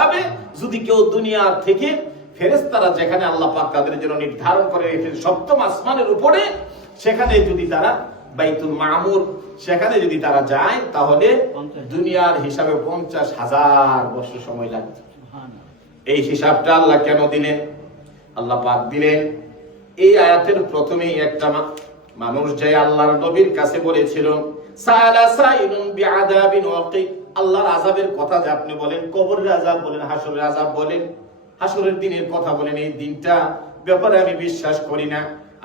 হিসাবে যদি কেউ দুনিয়ার থেকে ফেরেশতারা যেখানে আল্লাহ পাক তাদের জন্য নির্ধারণ করে রেখেছে সপ্তম আসমানের উপরে সেখানে যদি তারা বাইতুল মামুর সেখানে যদি তারা যায় তাহলে দুনিয়ার হিসাবে পঞ্চাশ হাজার বছর সময় লাগবে। এই হিসাবটা আল্লাহ কেন দিলেন? আল্লাহ পাক দিলেন এই আয়াতের প্রথমেই একটা মানুষ যে আল্লাহর নবীর কাছে বলেছিল সাইলুন বিআযাবিন ওয়াকি আল্লাহর আযাবের কথা যে আপনি বলেন, কবরের আযাব বলেন হাসরের আযাব বলেন হাসরের দিনের কথা বলেন, এই দিনটা ব্যাপারে আমি বিশ্বাস করি না।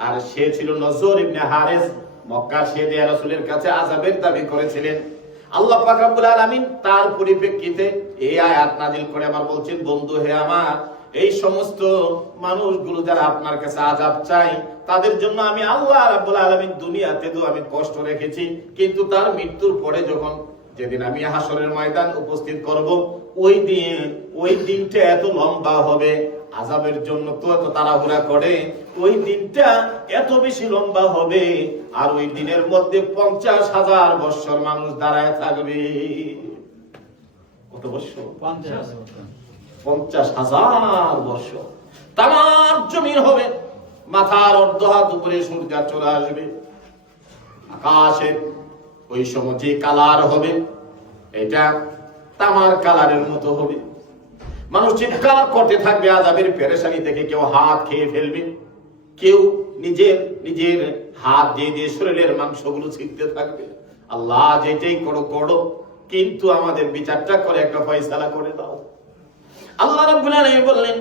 আর সে ছিল নজর ইবনে হারেস মক্কা সে যে রাসূলের কাছে আযাবের দাবি করেছিলেন। আল্লাহ পাক রব্বুল আলামিন তার পরিপ্রেক্ষিতে এই আয়াত নাজিল করে আবার বলছেন, বন্ধু হে আমার, এই সমস্ত মানুষগুলো যারা আপনার কাছে আযাব চাই তাদের জন্য আমি আল্লাহ আলামিন দুনিয়াতে তো আমি কষ্ট রেখেছি, কিন্তু তার মৃত্যুর পরে যখন যেদিন আমি হাসরের ময়দান উপস্থিত করব ওই দিন ওই দিনটা এত লম্বা হবে আজাবের জন্য তো এত তাড়াহুড়া করে ওই দিনটা এত বেশি লম্বা হবে আর ওই দিনের মধ্যে পঞ্চাশ হাজার বৎসর মানুষ দাঁড়ায় থাকবে। কত বৎসর? পঞ্চাশ। হাজার বৎসর। তামার জমিন হবে মাথার অর্ধ হাত উপরে সূর্য চলে আসবে। আকাশে ওই সময় যে কালার হবে, এটা তামার কালারের মতো হবে। মানুষ চিৎকার করতে থাকবে আজাবের পেরেশানি থেকে কেউ হাত খেয়ে ফেলবে। কেউ নিজের নিজের হাত দিয়ে দিয়ে শরীরের মাংসগুলো ছিঁড়তে থাকবে। আল্লাহ যেটাই করো করো কিন্তু আমাদের বিচারটা করে একটা ফয়সালা করে দাও। আল্লাহ রাব্বুল বললেন,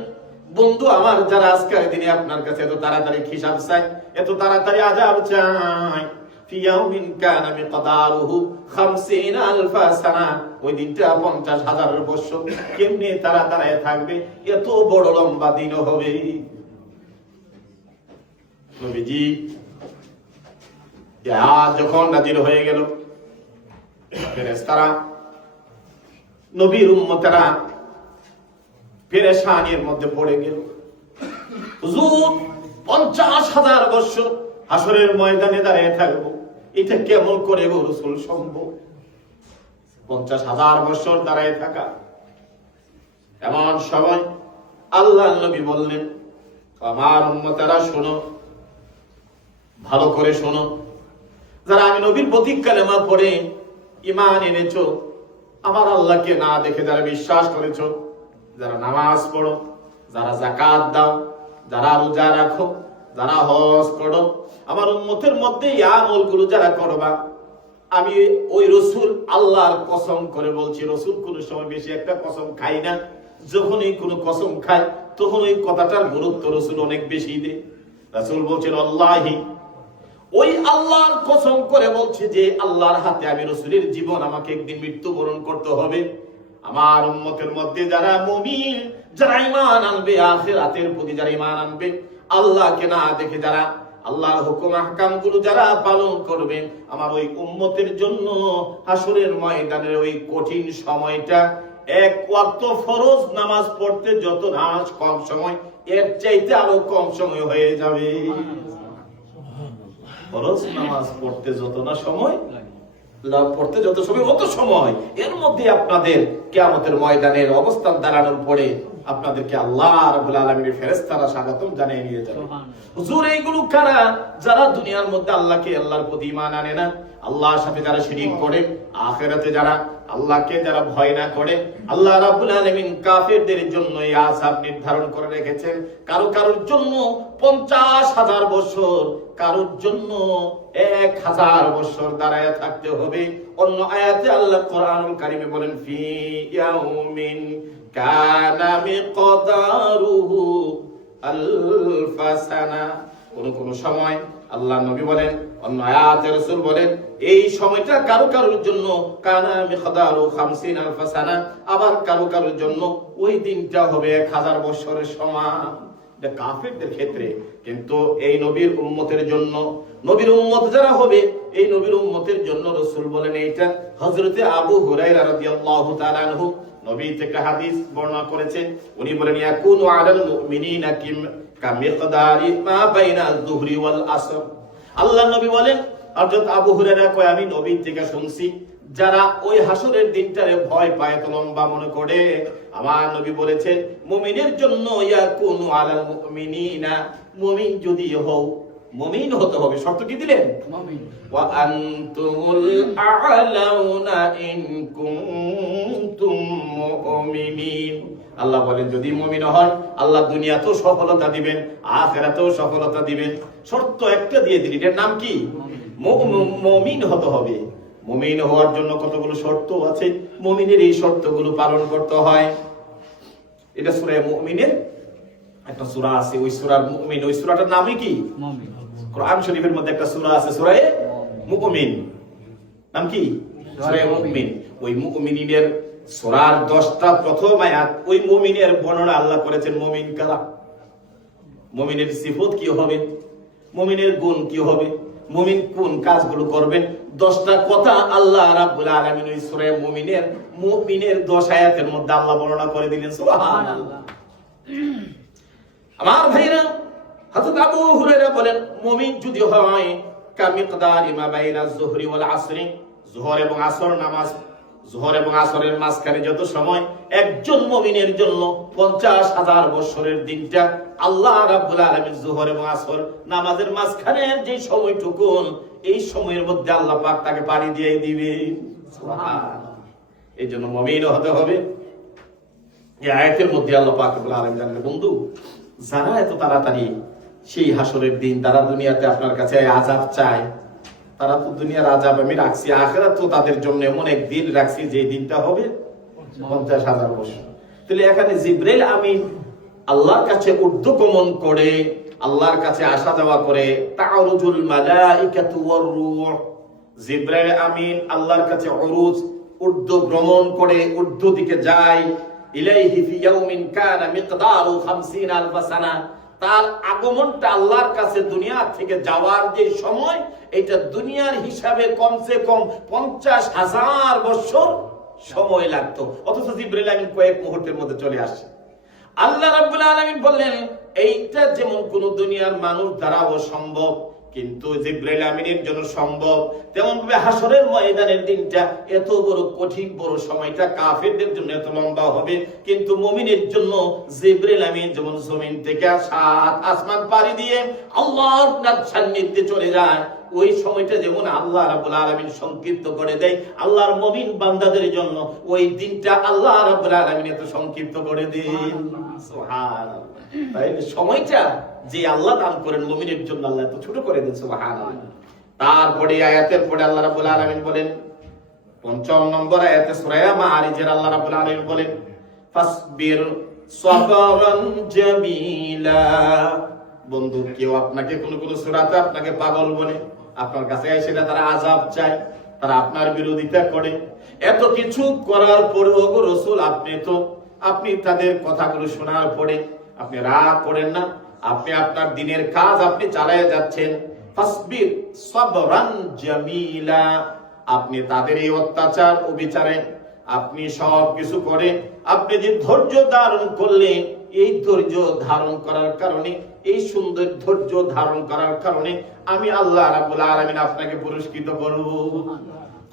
বন্ধু আমার যারা আজকের দিনে আপনার কাছে এত তাড়াতাড়ি হিসাব চায়, এত তাড়াতাড়ি আযাব চাই ফি ইয়াউমিন কানা মিকদারুহু 50 আলফা সানা। ওই দিনটা 50 হাজার বছর। তারা দাঁড়ায় থাকবে? এত বড় লম্বা দিন হবে। যখন নাজির হয়ে গেল নবীর মধ্যে পড়ে গেল। পঞ্চাশ হাজার বছর হাসরের ময়দানে দাঁড়িয়ে থাকব। এটা কেমন করে গো রসুল সম্ভব। পঞ্চাশ হাজার বছর দাঁড়িয়ে থাকা। এমন সময় আল্লাহ নবী বললেন, আমার উম্মতেরা শোনো, ভালো করে শোনো। যারা আমি নবীর প্রতীক কালেমা পড়ে ইমান এনেছো, আমার আল্লাহকে না দেখে যারা বিশ্বাস করেছ, যারা নামাজ পড়ো, যারা জাকাত দাও যারা রোজা রাখো, যারা হজ করো, আমার উম্মতের মধ্যে যারা করবা, আমি ওই রসুল আল্লাহর কসম করে বলছি, রসুল কোন সময় বেশি একটা কসম খাই না। যখনই কোনো কসম খায়, তখন ওই কথাটার গুরুত্ব রসুল অনেক বেশি দেয়। রসুল বলছেন, আল্লাহি। ওই আল্লাহর কসম করে বলছে যে, আল্লাহর হাতে আমি রসুলের জীবন, আমাকে একদিন মৃত্যুবরণ করতে হবে। আমার উম্মতের মধ্যে যারা মুমিন যারা ঈমান আনবে, আখিরাতের প্রতি যারা ঈমান আনবে, আল্লাহকে না দেখে যারা, আল্লাহর হুকুম আহকামগুলো যারা পালন করবে, আমার ওই উম্মতের জন্য হাসরের ময়দানের ওই কঠিন সময়টা, এক ওয়াক্ত ফরজ নামাজ পড়তে যত নামাজ কম সময়, এর চাইতে আরও কম সময় হয়ে যাবে। ফরজ নামাজ পড়তে যত না সময় পড়তে যত সময় অত সময়। এর মধ্যে আপনাদের কিয়ামতের ময়দানের অবস্থান দাঁড়ানোর পরে আপনাদেরকে আল্লাহ রাব্বুল আলামিনের ফেরেশতারা স্বাগতম জানিয়ে নিয়ে যাবে। হুজুর এইগুলো কারা? যারা দুনিয়ার মধ্যে আল্লাহকে আল্লাহর প্রতি ঈমান আনে না আল্লাহর সাথে যারা শিরিক করে আখিরাতে যারা আল্লাহকে যারা ভয় না করে আল্লাহ রাব্বুল আলামিন কাফেরদের জন্য এই আযাব নির্ধারণ করে রেখেছেন। কারও কারোর জন্য পঞ্চাশ হাজার বছর। কারোর জন্য এক হাজার বছর দাঁড়ায় থাকতে হবে। অন্য আয়াতে আল্লাহ কোরআনুল কারিমে বলেন, ফি ইয়াউমিন কানা মিকদারুহু আলফা সানা। কোন কোন সময় আল্লাহ নবী বলেন, অন্য আয়াতে রাসূল বলেন, এই সময়টা কারও কারোর জন্য কানা মিকদারু 50 আলফা সানা। আবার কারও কারোর জন্য ওই দিনটা হবে 1000 বছরের সমান। এটা কাফেরদের ক্ষেত্রে, কিন্তু এই নবীর উম্মতের জন্য, নবীর উম্মত যারা হবে, এই নবীর উম্মতের জন্য রাসূল বলেন এইটা হযরতে আবু রাদিয়াল্লাহু তাআলা আনহু, নবী থেকে হাদিস বর্ণনা করেছেন। উনি বলেন, ইয়াকুনু আলাল মুমিনিনা কিম, কামিকদারি মা বাইনা যুহরি ওয়াল আসর। আল্লাহ নবী বলেন, হযরত আবু কয়, আমি নবী থেকে শুনছি যারা ওই হাসরের দিনটারে ভয় পায় তো লম্বা মনে করে। আমার নবী বলেছেন মুমিনের জন্য ইয়াকুনু আলাল মুমিনিনা। মুমিন যদি হও মুমিন হতে হবে। শর্ত কি দিলেন? মুমিন। ওয়া আনতুমুল আ'লাউনা ইন কুনতুম মুমিনিন। আল্লাহ বলেন যদি মুমিন হন আল্লাহ দুনিয়াতেও সফলতা দিবেন আখিরাতেও সফলতা দিবেন। শর্ত একটা দিয়ে দিলেন। এটার নাম কি? মুমিন। হতে হবে। মুমিন হওয়ার জন্য কতগুলো শর্ত আছে? মমিনের এই শর্তগুলো পালন করতে হয়। এটা সূরা মুমিনের একটা সূরা আছে। ওই সূরার মুমিন ওই সূরাটার নামই কি? কোরআন শরীফের মধ্যে একটা সূরা আছে সূরা মুমিন। নাম কি? সূরা মুমিন। ওই মুমিনের সূরার 10টা প্রথম আয়াত ওই মুমিনের বর্ণনা আল্লাহ করেছেন মুমিন কারা মুমিনের সিফত কি হবে? মুমিনের গুণ কি হবে? মুমিন কোন কাজগুলো করবেন? দশটা কথা আল্লাহ রাব্বুল আলামিন ওই সূরা মুমিনের মুমিনের 10 আয়াতের মধ্যে আল্লাহ বর্ণনা করে দিলেন, সুবহানাল্লাহ। আমার ভাইরা, হযরত আবু হুরায়রা বলেন, মুমিন যদি হয়, কামিকদারি মা বাইনা যুহরি ওয়াল আসরি যোহর এবং আসর নামাজ যোহর এবং আসরের মাঝখানে যত সময়, একজন মমিনের জন্য পঞ্চাশ হাজার বছরের দিনটা আল্লাহ রাব্বুল আলামিন যোহর এবং আসর নামাজের মাঝখানে যে সময়টুকুন, এই সময়ের মধ্যে আল্লাহ পাক তাকে পাড়ি দিয়ে দিবে এই জন্য মুমিন হতে হবে। এই আয়াতের মধ্যে আল্লাহ পাক রব্বুল আলামিন জানেন বন্ধু, যারা এত তাড়াতাড়ি সেই হাসরের দিন, তারা দুনিয়াতে আপনার কাছে আযাব চায় তারা তো দুনিয়ার আযাব আমি রাখছি, আখেরাত তো তাদের জন্য এমন এক দিন রাখছি যে দিনটা হবে পঞ্চাশ হাজার বছর। তাহলে এখানে জিব্রাইল আমিন আল্লাহর কাছে ঊর্ধ্বগমন করে, আল্লাহর কাছে আসা যাওয়া করে, তাআরুজুল মালাইকাতু ওয়ার রূহ। জিব্রাইল আমিন আল্লাহর কাছে উরুজ ঊর্ধ্ব ভ্রমণ করে ঊর্ধ্ব দিকে যায়। ইলাইহি ফি ইয়াউমিন কানা মিকদারু 50 আলফ সানা। তার আগমনটা আল্লাহর কাছে দুনিয়া থেকে যাওয়ার যে সময়, এটা দুনিয়ার হিসাবে কমসে কম পঞ্চাশ হাজার বছর সময় লাগতো। অথচ জিব্রাইল আমিন কয়েক মুহূর্তের মধ্যে চলে আসে আল্লাহ রাব্বুল আলামিন বললেন, এইটা যেমন কোন দুনিয়ার মানুষ দ্বারা সম্ভব কিন্তু জিব্রাইল আমিনের জন্য সম্ভব। তেমন ভাবে হাসরের ময়দানের দিনটা এত বড় কঠিন বড় সময়টা কাফেরদের জন্য এত লম্বা হবে। কিন্তু মুমিনের জন্য জিব্রাইল আমিন যেমন জমিন থেকে সাত আসমান পাড়ি দিয়ে আল্লাহর সান্নিধ্যে চলে যায়। ওই সময়টা যেমন আল্লাহ রাব্বুল আলামিন সংক্ষিপ্ত করে দেয় আল্লাহর মুমিন বান্দাদের জন্য ওই দিনটা আল্লাহ রাব্বুল আলামিন এত সংক্ষিপ্ত করে দেন। সুবহানাল্লাহ। তাইলে সময়টা যে আল্লাহ দান করেন মুমিনের জন্য আল্লাহ এত ছোট করে দেন, সুবহানাল্লাহ। তারপরে আয়াতের পরে আল্লাহ রাব্বুল আলামিন বলেন পঞ্চম নম্বর আয়াতে সূরা মাআরিজের আল্লাহ রাব্বুল আলামিন বলেন, ফাসবির সাবরান জামিলা। বন্ধু, কেউ আপনাকে কোন কোন আপনাকে পাগল বলে, আপনার কাছে এসে না তারা আযাব চায়, তারা আপনার বিরোধিতা করে। এত কিছু করার পরেও রাসূল আপনি তো, আপনি তাদের কথাগুলো শোনার পরে আপনি রাগ করেন না, আপনি আপনার দিনের কাজ আপনি চালিয়ে যাচ্ছেন। ফাসবির সাবরান জামিলা, আপনি তাদের এই অত্যাচার ও বিচারে আপনি সব কিছু করে আপনি যে ধৈর্য ধারণ করলেন, এই ধৈর্য ধারণ করার কারণে, এই সুন্দর ধৈর্য ধারণ করার কারণে আমি আল্লাহ রাব্বুল আলামিন আপনাকে পুরস্কৃত করব।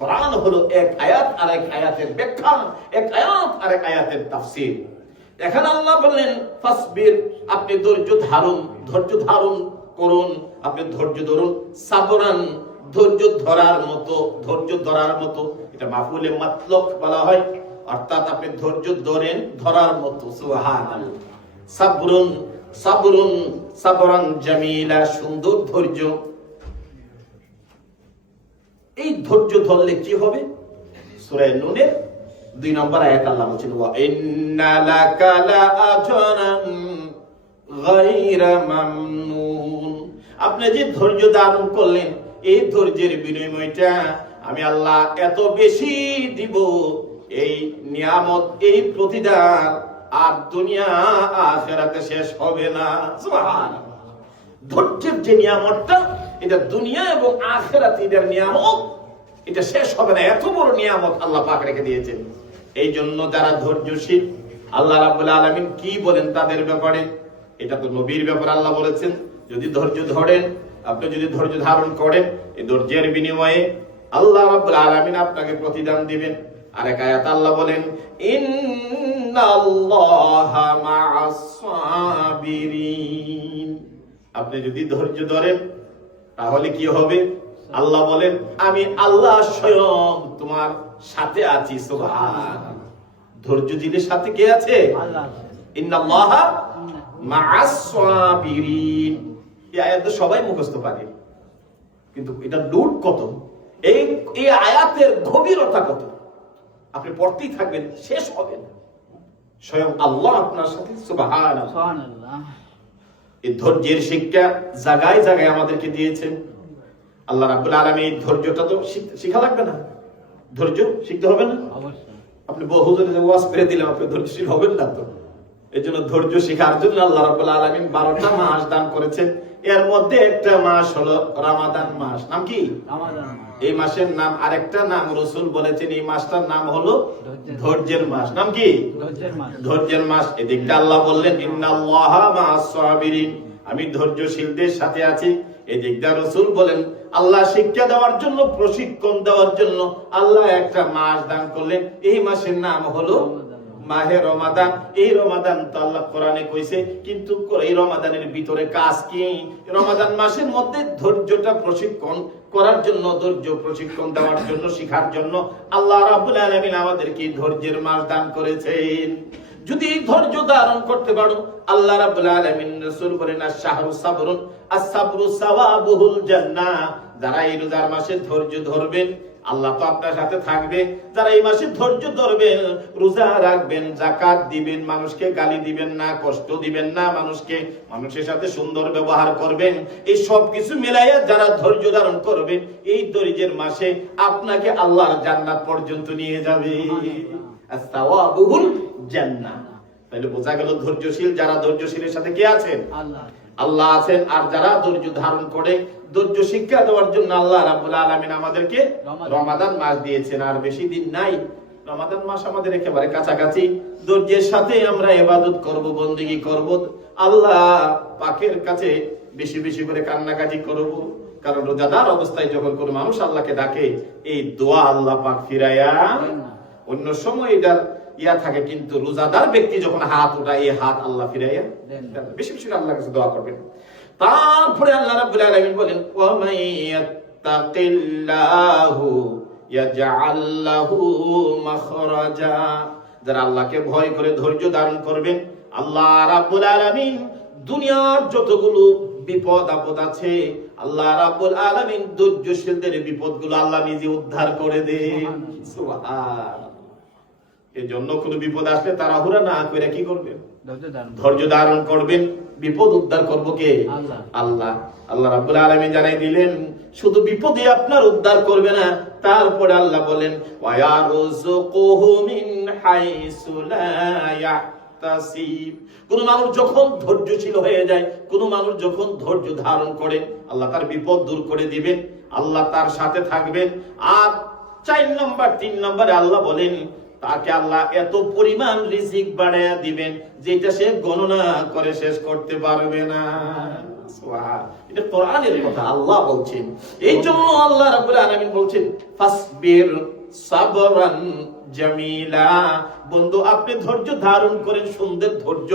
কোরআন হলো এক আয়াত আর এক আয়াতের ব্যাখ্যা, এক আয়াত আর এক আয়াতের তাফসীর। এখানে আল্লাহ বললেন, ফাসবির, আপনি ধৈর্য ধারণ ধৈর্য ধারণ করুন, আপনি ধৈর্য ধরুন সাবরান ধৈর্য ধরার মতো, ধৈর্য ধরার মতো। এটা মাফুলে মাতলক বলা হয়। অর্থাৎ আপনি ধৈর্য ধরেন, ধরার মতো, সুবহানাল্লাহ। সাবরুন সাবরুন সাবরান জামিলা, সুন্দর ধৈর্য। এই ধৈর্য ধরলে কি হবে? সূরা নুনের দুই নম্বর আয়াত আল্লাহ বলছেন ওয়া ইন্না লাকা লাআজরান গায়রা মামনুন। আপনি যে ধৈর্য ধারণ করলেন, এই ধৈর্যের বিনিময়টা আমি আল্লাহ এত বেশি দিব। এই নিয়ামত, এই প্রতিদান আর দুনিয়া আখেরাতে শেষ হবে না। ধৈর্যের যে নিয়ামতটা, এটা দুনিয়া এবং আখেরাত এটার নিয়ামত, এটা শেষ হবে না। এত বড় নিয়ামত আল্লাহ পাক রেখে দিয়েছেন। এই জন্য যারা ধৈর্যশীল, আল্লাহ রাব্বুল আলামিন কি বলেন তাদের ব্যাপারে? এটা তো নবীর ব্যাপারে আল্লাহ বলেছেন। যদি ধৈর্য ধরেন, আপনি যদি ধৈর্য ধারণ করেন, এই ধৈর্যের বিনিময়ে আল্লাহ রাব্বুল আলামিন আপনাকে প্রতিদান দিবেন। আরেক আয়াত আল্লাহ বলেন আপনি যদি ধৈর্য ধরেন, তাহলে কি হবে? আল্লাহ বলেন আমি আল্লাহ স্বয়ং তোমার সাথে আছি সুবহান। ধৈর্য দিলের সাথে কে আছে? আল্লাহ ইন্নাল্লাহা মা'আস সাবিরিন। এই আয়াত সবাই মুখস্থ পারে। কিন্তু এটা লুট কত? এই এই আয়াতের গভীরতা কত? আপনি পড়তেই থাকবেন শেষ হবে না। স্বয়ং আল্লাহ আপনার সাথে সুবহান এই ধৈর্যের শিক্ষা জায়গায় জায়গায় আমাদেরকে দিয়েছেন। আল্লাহ রাব্বুল আলামিন এই ধৈর্যটা তো শিখা লাগবে না। ধৈর্য শিখতে হবে না। আপনি বহুজনে ওয়াজ করে দিলাম আপনি ধৈর্যশীল হবেন না তো। এই জন্য ধৈর্য শেখার জন্য আল্লাহ রাব্বুল আলামিন বারোটা মাস দান করেছেন। এর মধ্যে একটা মাস হলো রামাদান মাস। নাম কি? এই মাসের নাম আরেকটা নাম রসুল বলেছেন এই মাসটার নাম হলো ধৈর্যের- মাস। নাম কি? ধৈর্যের মাস। ধৈর্যের মাস। এদিকটা আল্লাহ বললেন ইন্নাল্লাহা মা'আস সাবিরিন। আমি ধৈর্যশীলদের সাথে আছি। এদিকটা রসুল বলেন আল্লাহ শিক্ষা দেওয়ার জন্য, প্রশিক্ষণ দেওয়ার জন্য আল্লাহ একটা মাস দান করলেন। এই মাসের নাম হলো মাহে রমাদান। এই রমাদান তো আল্লাহ কোরআনে কইছে, কিন্তু এই রমাদানের ভিতরে কাজ কি? রমাদান মাসের মধ্যে ধৈর্যটা প্রশিক্ষণ করার জন্য, ধৈর্য প্রশিক্ষণ দেওয়ার জন্য, শিখার জন্য আল্লাহ রাব্বুল আলামিন আমাদেরকে ধৈর্যের মাস দান করেছেন। যদি এই ধৈর্য ধারণ করতে পারো আল্লাহ রাব্বুল আলামিন রাসূল বলেন আশ-শাহরু সাবরুন আস-সাবরু সাওয়াবুহুল জান্নাহ। যারা এই রোজার মাসে ধৈর্য ধরবেন আল্লাহ তো আপনার সাথে থাকবে। যারা এই মাসে ধৈর্য ধরবেন রোজা রাখবেন জাকাত দিবেন মানুষকে গালি দিবেন না কষ্ট দিবেন না মানুষকে মানুষের সাথে সুন্দর ব্যবহার করবেন। এই সব কিছু মিলাইয়া যারা ধৈর্য ধারণ করবেন এই ধৈর্যের মাসে আপনাকে আল্লাহর জান্নাত পর্যন্ত নিয়ে যাবে। আস-সাওয়াবুহুল জান্নাহ তাহলে বোঝা গেল ধৈর্যশীল যারা ধৈর্যশীলের সাথে কে আছেন? আল্লাহ। আল্লাহ আছেন আর যারা ধৈর্য ধারণ করে ধৈর্য শিক্ষা দেওয়ার জন্য আল্লাহ রাব্বুল আলামিন আমাদেরকে রমাদান। মাস দিয়েছেন আর বেশি দিন নাই। রমাদান মাস আমাদের একেবারে কাছাকাছি। ধৈর্যের সাথে আমরা ইবাদত করব বন্দেগী করব। আল্লাহ পাকের কাছে বেশি বেশি করে কান্নাকাটি করব। কারণ রোজাদার অবস্থায় যখন কোনো মানুষ আল্লাহকে ডাকে এই দোয়া আল্লাহ পাক ফিরাইয়া অন্য সময় এটার ইয়া থাকে কিন্তু রোজাদার ব্যক্তি যখন হাত উঠায় এই হাত আল্লাহ ফিরাইয়া বেশি বেশি আল্লাহর কাছে দোয়া করবেন। তারপরে আল্লাহ রাব্বুল আলামিন বলেন ওয়া ইয়াজআল লাহু মাখরাজা। যারা আল্লাহকে ভয় করে ধৈর্য ধারণ করবেন আল্লাহ রাব্বুল আলামিন দুনিয়ার যতগুলো বিপদ আপদ আছে আল্লাহ রাব্বুল আলামিন ধৈর্যশীলদের বিপদগুলো আল্লাহ নিজে উদ্ধার করে দেন। সুবহানাল্লাহ। এই জন্য কোনো বিপদ আসলে তাড়াহুড়া না করে কি করবেন? ধৈর্য ধারণ করবেন। বিপদ উদ্ধার করব কে? আল্লাহ। আল্লাহ। আল্লাহ রাব্বুল আলামিন জানাই দিলেন শুধু বিপদে আপনার উদ্ধার করবে না তারপরে আল্লাহ বলেন ওয়ায়ারযুকুহু মিন হাইসু লা ইয়াহতাসিব। কোন মানুষ যখন ধৈর্যশীল হয়ে যায় কোন মানুষ যখন ধৈর্য ধারণ করে আল্লাহ তার বিপদ দূর করে দিবেন আল্লাহ তার সাথে থাকবেন। আর চার নম্বর তিন নম্বরে আল্লাহ বলেন তাকে আল্লাহ এত পরিমাণ রিজিক বাড়াইয়া দিবেন, যেটা সে গণনা করে শেষ করতে পারবে না। সুন্দর ধৈর্য।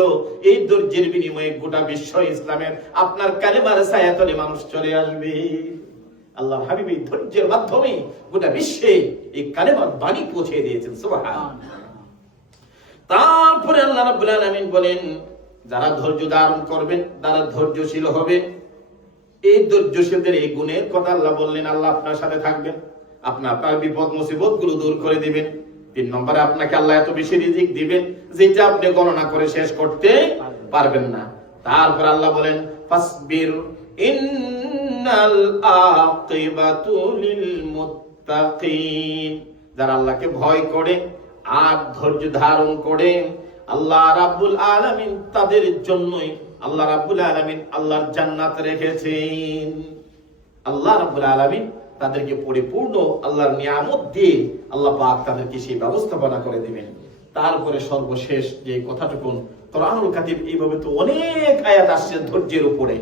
এই ধৈর্যের বিনিময়ে গোটা বিশ্ব ইসলামের আপনার কালেমার ছায়াতলে মানুষ চলে আসবে। আল্লাহ হাবিব এই ধৈর্যের মাধ্যমে গোটা বিশ্বে এই কালেমার বাণী পৌঁছে দিয়েছেন সুবহান তারপরে আল্লাহ রাব্বুল আলামিন বলেন, যারা ধৈর্য ধারণ করবেন, তারা ধৈর্যশীল হবে। এই ধৈর্যশীলদের এই গুণের কথা আল্লাহ বললেন, আল্লাহ আপনার সাথে থাকবেন, আপনার আপনার বিপদ মুসিবতগুলো দূর করে দিবেন। তিন নম্বরে আপনাকে আল্লাহ এত বেশি রিজিক দিবেন, যেটা আপনি গণনা করে শেষ করতে পারবেন না। তারপর আল্লাহ বলেন, ফাসবির যারা আল্লাহকে ভয় করে আর ধৈর্য ধারণ করে, আল্লাহ রাব্বুল আলামিন তাদের জন্যই, আল্লাহ রাব্বুল আল্লাহর জান্নাত রেখেছেন। আল্লাহ তাদেরকে পরিপূর্ণ আল্লাহর নিয়ামত দিয়ে আল্লাহ পাক তাদেরকে সেই ব্যবস্থাপনা করে দিবেন। তারপরে সর্বশেষ যে কথাটুকুন, কোরআনুল কাতিব এইভাবে তো অনেক আয়াত আসছে ধৈর্যের উপরে।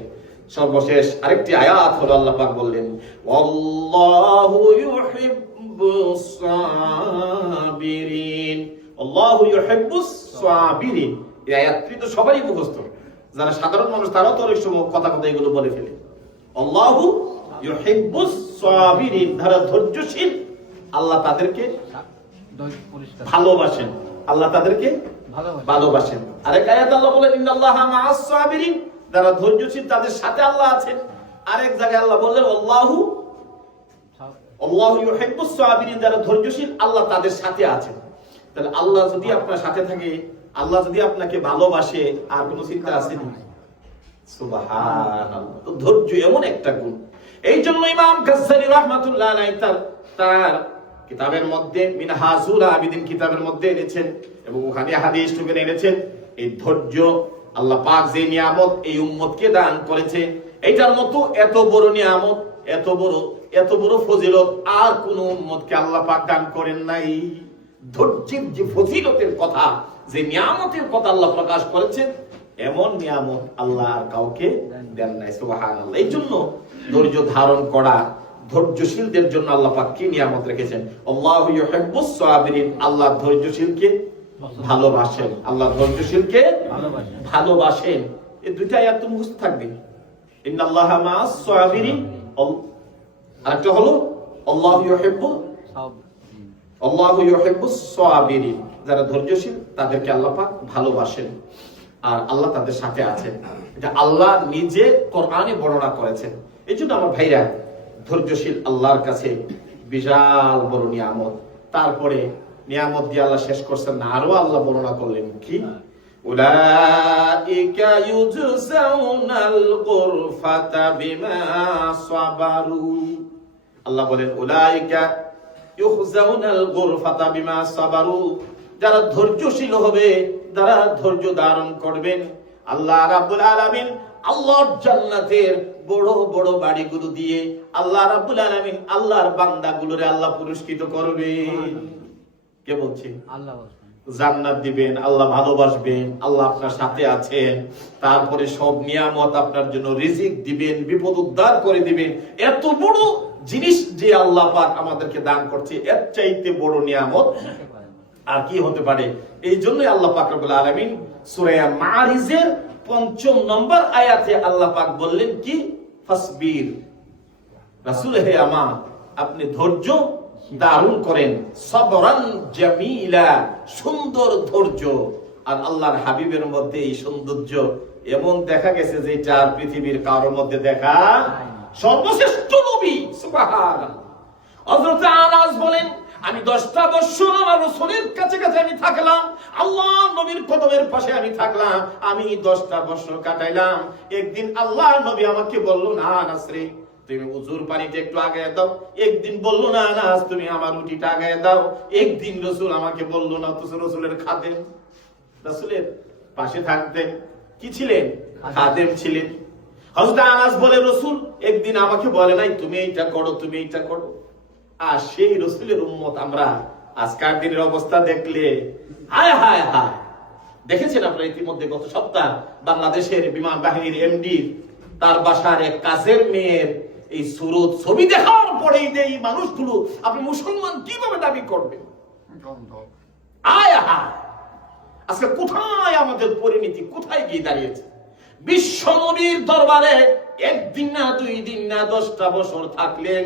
সর্বশেষ আরেকটি আয়াত হলো আল্লাহ পাক বললেন আল্লাহু ইউহিব্বুস সাবিরিন। আল্লাহু ইউহিব্বুস সাবিরিন। এই আয়াতটি তো সবারই মুখস্থ। যারা সাধারণ মানুষ তারাও তো অনেক সময় কথা কথা এগুলো বলে ফেলে। আল্লাহু ইউহিব্বুস সাবিরিন যারা ধৈর্যশীল আল্লাহ তাদেরকে ভালোবাসেন। আল্লাহ তাদেরকে ভালোবাসেন। আরেক আয়াত আল্লাহ বলেন ইন্নাল্লাহা মাআস সাবিরিন। যারা ধৈর্যশীল, তাদের সাথে আল্লাহ আছেন। আরেক জায়গায় আল্লাহ বললেন, আল্লাহু যারা ধৈর্যশীল, আল্লাহ তাদের সাথে আছেন। তাহলে আল্লাহ যদি আপনার সাথে থাকে, আল্লাহ যদি আপনাকে ভালোবাসে, আর চিন্তা আছে ধৈর্য এমন একটা গুণ। এই জন্য ইমাম গাজ্জালি রাহমাতুল্লাহ তার তার কিতাবের মধ্যে, মিনহাজুল আবিদিন কিতাবের মধ্যে এনেছেন এবং ওখানে হাদিস এনেছেন। এই ধৈর্য আল্লাহ পাক যে নিয়ামত এই উম্মতকে দান করেছে, এইটার মতো এত বড় নিয়ামত, এত বড় এত বড় ফজিলত আর কোন উম্মতকে আল্লাহ পাক দান করেন নাই। ধৈর্যের যে ফজিলতের কথা, যে নিয়ামতের কথা আল্লাহ প্রকাশ করেছেন, এমন নিয়ামত আল্লাহ আর কাউকে দেন নাই, সুবহানাল্লাহ। এই জন্য ধৈর্য ধারণ করা, ধৈর্যশীলদের জন্য আল্লাহ পাক কি নিয়ামত রেখেছেন? আল্লাহু ইউহিব্বুস সাবিরিন, আল্লাহ ধৈর্যশীলকে ভালোবাসেন। আল্লাহ ধৈর্যশীলকে ভালোবাসেন। এই দুইটা আয়াত মুখস্থ থাকবে। ইন্নাল্লাহা মাআস সাবিরিন আল- আরেকটা হলো আল্লাহু ইউহিব্বু আল্লাহু সাবিরিন যারা ধৈর্যশীল তাদেরকে আল্লাহ পাক ভালোবাসেন। আর আল্লাহ তাদের সাথে আছেন। এটা আল্লাহ নিজে কোরআনে বর্ণনা করেছেন। এই জন্য আমার ভাইরা ধৈর্যশীল আল্লাহর কাছে বিশাল বড় নিয়ামত। তারপরে নিয়ামত দিয়ে আল্লাহ শেষ করছেন না। আরও আল্লাহ বর্ণনা করলেন কি? উলাইকা ইউজসাউনাল গুরফাতা বিমা সাবারু। আল্লাহ বলেন, উলাইকা ইউখজাউনাল গুরফাতা বিমা সাবারু, যারা ধৈর্যশীল হবে, যারা ধৈর্য ধারণ করবেন, আল্লাহ রাব্বুল আলামিন আল্লাহর জান্নাতের বড় বড় বাড়িগুলো দিয়ে আল্লাহ রাব্বুল আলামিন আল্লাহর বান্দাগুলোরে আল্লাহ পুরস্কৃত করবে কে বলছে? আল্লাহ জান্নাত দিবেন আল্লাহ ভালোবাসবেন আল্লাহ আপনার সাথে আছেন। তারপরে সব নিয়ামত আপনার জন্য রিজিক দিবেন বিপদ উদ্ধার করে দিবেন। এত বড় জিনিস যে আল্লাহ পাক আমাদেরকে দান করছে এর চাইতে বড় নিয়ামত। আর কি হতে পারে? এই জন্যই আল্লাহ পাক রব্বুল আলামিন সূরা মারিজের পঞ্চম নম্বর আয়াতে আল্লাহ পাক বললেন কি? ফাসবির। রাসূল হে আমার আপনি ধৈর্য দারুণ করেন। সবরান জামিলা সুন্দর ধৈর্য। আর আল্লাহর হাবিবের মধ্যে এই সৌন্দর্য এমন দেখা গেছে যে এটা পৃথিবীর কারোর মধ্যে দেখা সর্বশ্রেষ্ঠ নবী আনাস বলেন আমি দশটা বছর আমার রসুলের কাছে কাছে আমি থাকলাম আল্লাহ নবীর কদমের পাশে আমি থাকলাম আমি দশটা বছর কাটাইলাম। একদিন আল্লাহ নবী আমাকে বলল না আনাস রে তুমি উজুর পানিটা একটু আগে দাও। একদিন বলল না আনাস তুমি আমার রুটিটা দাও। একদিন রসুল আমাকে বলল না তো রসুলের খাদেম। রসুলের পাশে থাকতেন। কি ছিলেন? খাদেম ছিলেন। হযরত আনাস বলে রসুল একদিন আমাকে বলে নাই তুমি এইটা করো তুমি এইটা করো। আর সেই রসুলের উম্মত আমরা আজকার দিনের অবস্থা দেখলে হায় হায় হায়। দেখেছেন আপনারা ইতিমধ্যে গত সপ্তাহ বাংলাদেশের বিমান বাহিনীর এমডি তার বাসার এক কাজের মেয়ের এই সুরত ছবি দেখার পরেই যে এই মানুষগুলো আপনি মুসলমান কীভাবে দাবি করবেন? আয় আজকে কোথায় আমাদের পরিণতি? কোথায় গিয়ে দাঁড়িয়েছে? বিশ্ব নবীর দরবারে একদিন না দুই দিন না দশটা বছর থাকলেন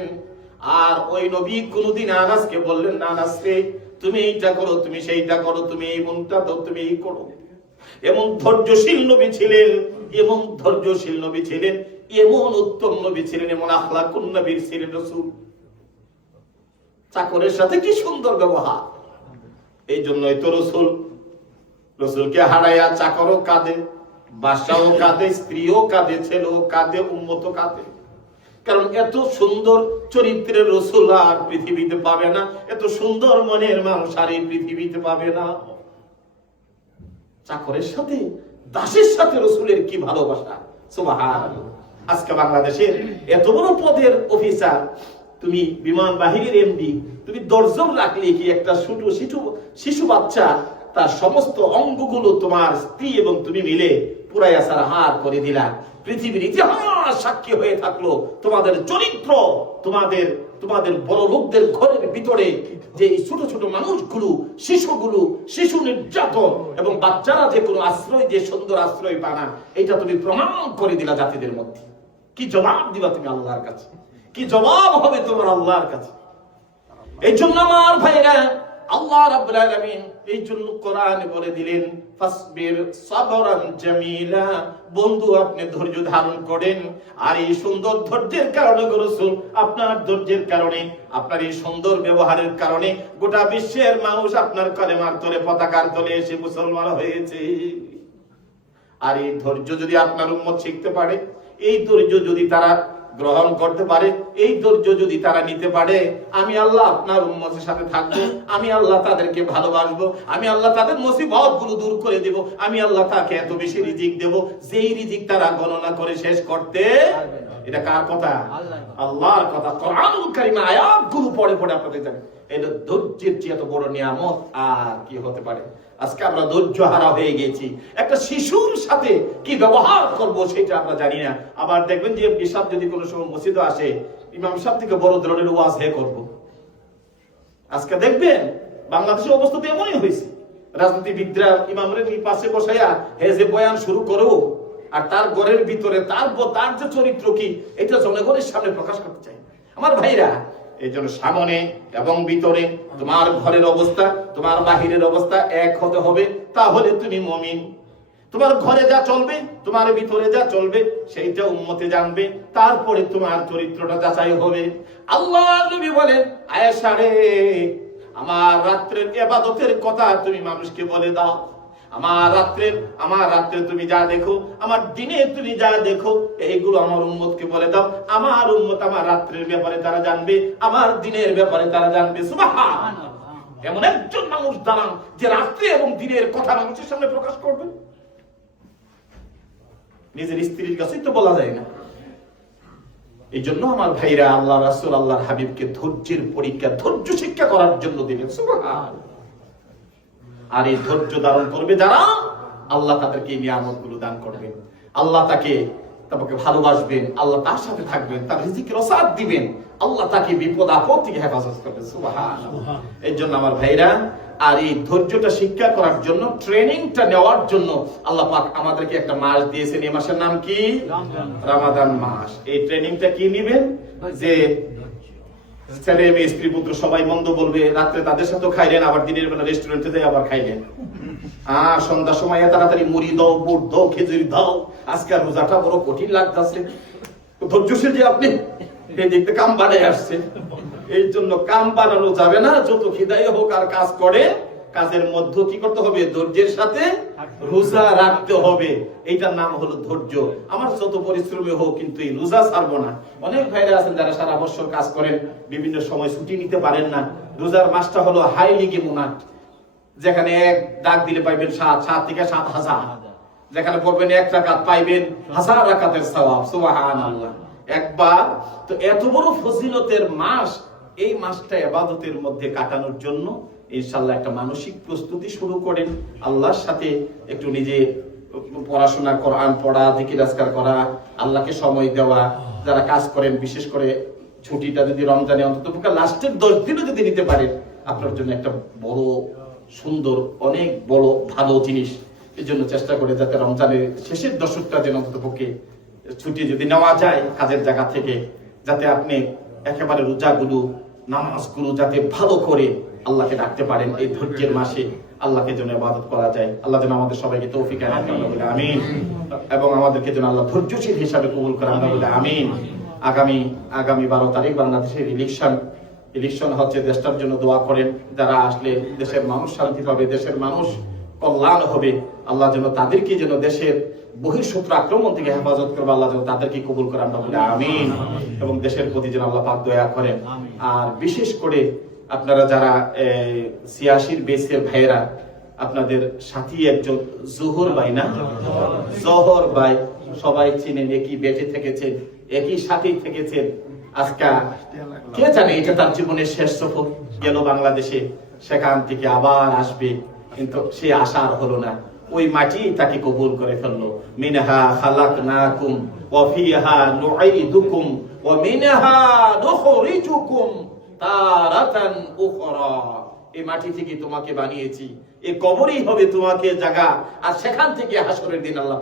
আর ওই নবী কোনদিন আনাসকে বললেন না আনাস রে তুমি এইটা করো তুমি সেইটা করো তুমি এই মনটা তুমি এই করো। এমন ধৈর্যশীল নবী ছিলেন এমন ধৈর্যশীল নবী ছিলেন এমন উত্তম নবী ছিলেন, এমন আখলাকুন নবীর ছিলেন রসুল। চাকরের সাথে কি সুন্দর ব্যবহার? এই জন্যই তো রসুল, রসুলকে হারাইয়া চাকরও কাঁদে বাসাও কাঁদে, স্ত্রীও কাঁদে, ছেলেও কাঁদে উন্মত কাঁদে। কারণ এত সুন্দর চরিত্রের রসুল আর পৃথিবীতে পাবে না, এত সুন্দর মনের মানুষ আর এই পৃথিবীতে পাবে না। চাকরের সাথে, দাসের সাথে রসুলের কি ভালোবাসা? সুবাহান আজকে বাংলাদেশের এত বড় পদের অফিসার তুমি বিমান বাহিনীর এমডি তুমি দর্জন রাখলে কি একটা ছোট শিশু শিশু বাচ্চা, তার সমস্ত অঙ্গগুলো তোমার স্ত্রী এবং তুমি মিলে হার করে দিলা। পৃথিবীর ইতিহাস সাক্ষী হয়ে থাকল তোমাদের চরিত্র, তোমাদের তোমাদের বড় লোকদের ঘরের ভিতরে যে ছোট ছোট মানুষগুলো, শিশুগুলো, শিশু নির্যাতন এবং বাচ্চারা যে কোনো আশ্রয়, যে সুন্দর আশ্রয় পানা এটা তুমি প্রমাণ করে দিলা জাতিদের মধ্যে। কি জবাব দিবা তুমি আল্লাহর কাছে? কি জবাব হবে তোমার আল্লাহর কাছে? এই জন্য আমার ভাইরা, আল্লাহ রাব্বুল আলামিন এই জন্য কোরআনে বলে দিলেন, ফাসবির সাবরান জামিলা। বন্ধু, আপনি ধৈর্য ধারণ করেন। আর এই সুন্দর ধৈর্যের কারণে আপনার ধৈর্যের কারণে, আপনার এই সুন্দর ব্যবহারের কারণে গোটা বিশ্বের মানুষ আপনার কলেমার তলে, পতাকার তলে এসে মুসলমান হয়েছে। আর এই ধৈর্য যদি আপনার উম্মত শিখতে পারে এই ধৈর্য যদি তারা গ্রহণ করতে পারে, এই ধৈর্য যদি তারা নিতে পারে, আমি আল্লাহ আপনার উম্মতের সাথে থাকব, আমি আল্লাহ তাদেরকে ভালোবাসবো, আমি আল্লাহ তাদের মুসিবতগুলো দূর করে দেব, আমি আল্লাহ তাকে এত বেশি রিজিক দেব, যেই রিজিক তারা গণনা করে শেষ করতে এটা কার কথা। আল্লাহর কথা। কোরআনুল কারিমে আয়াতগুলো পড়ে পড়ে আপনাদের জানেন এটা ধৈর্যের চেয়ে এত বড় নিয়ামত আর কি হতে পারে? আজকে আমরা ধৈর্য হারা হয়ে গেছি। একটা শিশুর সাথে কি ব্যবহার করব সেটা আমরা জানি না। আবার দেখবেন যে ইসাব যদি কোনো সময় মসজিদে আসে, ইমাম সাহেব থেকে বড় ধরনের ওয়াজ হে করব। আজকে দেখবেন বাংলাদেশের অবস্থা তো এমনই হয়েছে। রাজনীতিবিদরা ইমামের পাশে বসাইয়া হে যে বয়ান শুরু করো, আর তার ঘরের ভিতরে তার তার যে চরিত্র কি, এটা জনগণের সামনে প্রকাশ করতে চাই আমার ভাইরা এই জন্য সামনে এবং ভিতরে তোমার ঘরের অবস্থা, তোমার বাহিরের অবস্থা এক হতে হবে। তাহলে তুমি মমিন। তোমার ঘরে যা চলবে, তোমার ভিতরে যা চলবে, সেইটা উন্মতে জানবে। তারপরে তোমার চরিত্রটা যাচাই হবে। আল্লাহ নবী বলেন, আয়েশা রে, আমার রাত্রের এবাদতের কথা তুমি মানুষকে বলে দাও। আমার রাত্রের আমার রাত্রে তুমি যা দেখো, আমার দিনে তুমি যা দেখো, এইগুলো আমার উম্মতকে বলে দাও। আমার উম্মত আমার রাত্রের ব্যাপারে তারা জানবে, আমার দিনের ব্যাপারে তারা জানবে। এমন একজন মানুষ দাঁড়ান, যে রাত্রে এবং দিনের কথা মানুষের সামনে প্রকাশ করবে। নিজের স্ত্রীর কাছেই তো বলা যায় না। এই জন্য আমার ভাইরা আল্লাহ রাসুল আল্লাহর হাবিবকে ধৈর্যের পরীক্ষা, ধৈর্য শিক্ষা করার জন্য দিলেন। সুবহান আর এই ধৈর্য ধারণ করবে যারা আল্লাহ তাদেরকে এই নিয়ামতগুলো দান করবেন। আল্লাহ তাকে তাকে ভালোবাসবেন আল্লাহ তার সাথে থাকবেন তার রিজিকের রসাদ দিবেন আল্লাহ তাকে বিপদ আপদ থেকে হেফাজত করবেন। এই জন্য আমার ভাইরা আর এই ধৈর্যটা শিক্ষা করার জন্য ট্রেনিংটা নেওয়ার জন্য আল্লাহ পাক আমাদেরকে একটা মাস দিয়েছেন। এই মাসের নাম কি? রামাদান মাস। এই ট্রেনিংটা কি নিবেন? যে ছেলে মেয়ে, স্ত্রী, পুত্র, সবাই মন্দ বলবে। রাত্রে তাদের সাথেও খাইলেন, আবার দিনের বেলা রেস্টুরেন্টে যাই আবার খাইলেন। আহ, সন্ধ্যার সময় তাড়াতাড়ি মুড়ি দাও, বুট দাও, খেজুরি দাও। আজকে আর রোজাটা বড় কঠিন লাগতেছে। ধৈর্যশীল যে আপনি দেখতে কাম বানায় আসছে এই জন্য কাম বাড়ানো যাবে না, যত খিদাই হোক আর কাজ করে কাজের মধ্যে কি করতে হবে? ধৈর্যের সাথে রোজা রাখতে হবে। এইটার নাম হলো ধৈর্য। আমার যত পরিশ্রমী হোক, কিন্তু এই রোজা ছাড়বো না। অনেক ভাইরা আছেন যারা সারা বছর কাজ করেন, বিভিন্ন সময় ছুটি নিতে পারেন না। রোজার মাসটা হলো হাই লিগে মুনাট যেখানে এক ডাক দিলে পাইবেন সাত সাত থেকে সাত হাজার। যেখানে পড়বেন এক রাকাত, পাইবেন হাজার রাকাতের সওয়াব। সুবহানাল্লাহ। একবার, তো এত বড় ফজিলতের মাস, এই মাসটা ইবাদতের মধ্যে কাটানোর জন্য ইনশাআল্লাহ একটা মানসিক প্রস্তুতি শুরু করেন। আল্লাহর সাথে একটু নিজে পড়াশোনা কোরআন পড়া জিকির আজকার করা, আল্লাহকে সময় দেওয়া, যারা কাজ করেন, বিশেষ করে ছুটিটা যদি রমজানে অন্তত লাস্টের দশ দিনও যদি নিতে পারেন, আপনার জন্য একটা বড়, সুন্দর, অনেক বড়, ভালো জিনিস। এই জন্য চেষ্টা করে যাতে রমজানের শেষের দশকটা যেন অন্তত পক্ষে ছুটি যদি নেওয়া যায় কাজের জায়গা থেকে, যাতে আপনি একেবারে রোজাগুলো, নামাজগুলো যাতে ভালো করে আল্লাহকে ডাকতে পারেন এই ধৈর্যের মাসে। আল্লাহকে যেন ইবাদত করা যায়। আল্লাহ যেন আমাদের সবাইকে তৌফিক করেন, আমিন। এবং আমাদেরকে যেন আল্লাহ ধৈর্যশীল হিসাবে কবুল করে আমরা বলি আমিন। আগামী আগামী বারো তারিখ বাংলাদেশের ইলেকশন ইলেকশন হচ্ছে দেশটার জন্য দোয়া করেন। যারা আসলে দেশের মানুষ শান্তি পাবে দেশের মানুষ কল্যাণ হবে। আল্লাহ যেন তাদেরকে যেন দেশের বহিঃশত্রু আক্রমণ থেকে হেফাজত করবে। আল্লাহ যেন তাদেরকে কবুল করে আমরা বলি আমিন। এবং দেশের প্রতি যেন আল্লাহ পাক দয়া করেন। আর বিশেষ করে আপনারা যারা সিয়াসির বেসের ভাইয়েরা, আপনাদের সাথী একজন, জোহর ভাই না? জহর ভাই, সবাই চিনেন, একই বেটে থেকেছেন, একই সাথী থেকেছেন। আজকে, কে জানে, এটা তার জীবনের শেষ সফর, গেল বাংলাদেশে, সেখান থেকে আবার আসবে, কিন্তু সে আশা আর হলো না। ওই মাটি তাকে কবুল করে ফেলল। মিনহা খালাকনাকুম, ওয়া ফিহা নুঈদুকুম ওয়া মিনহা নুখরিজুকুম। এই মাটি থেকে তোমাকে বানিয়েছি। এ কবরই হবে তোমাকে জায়গা আর সেখান থেকে হাসরের দিন আল্লাহ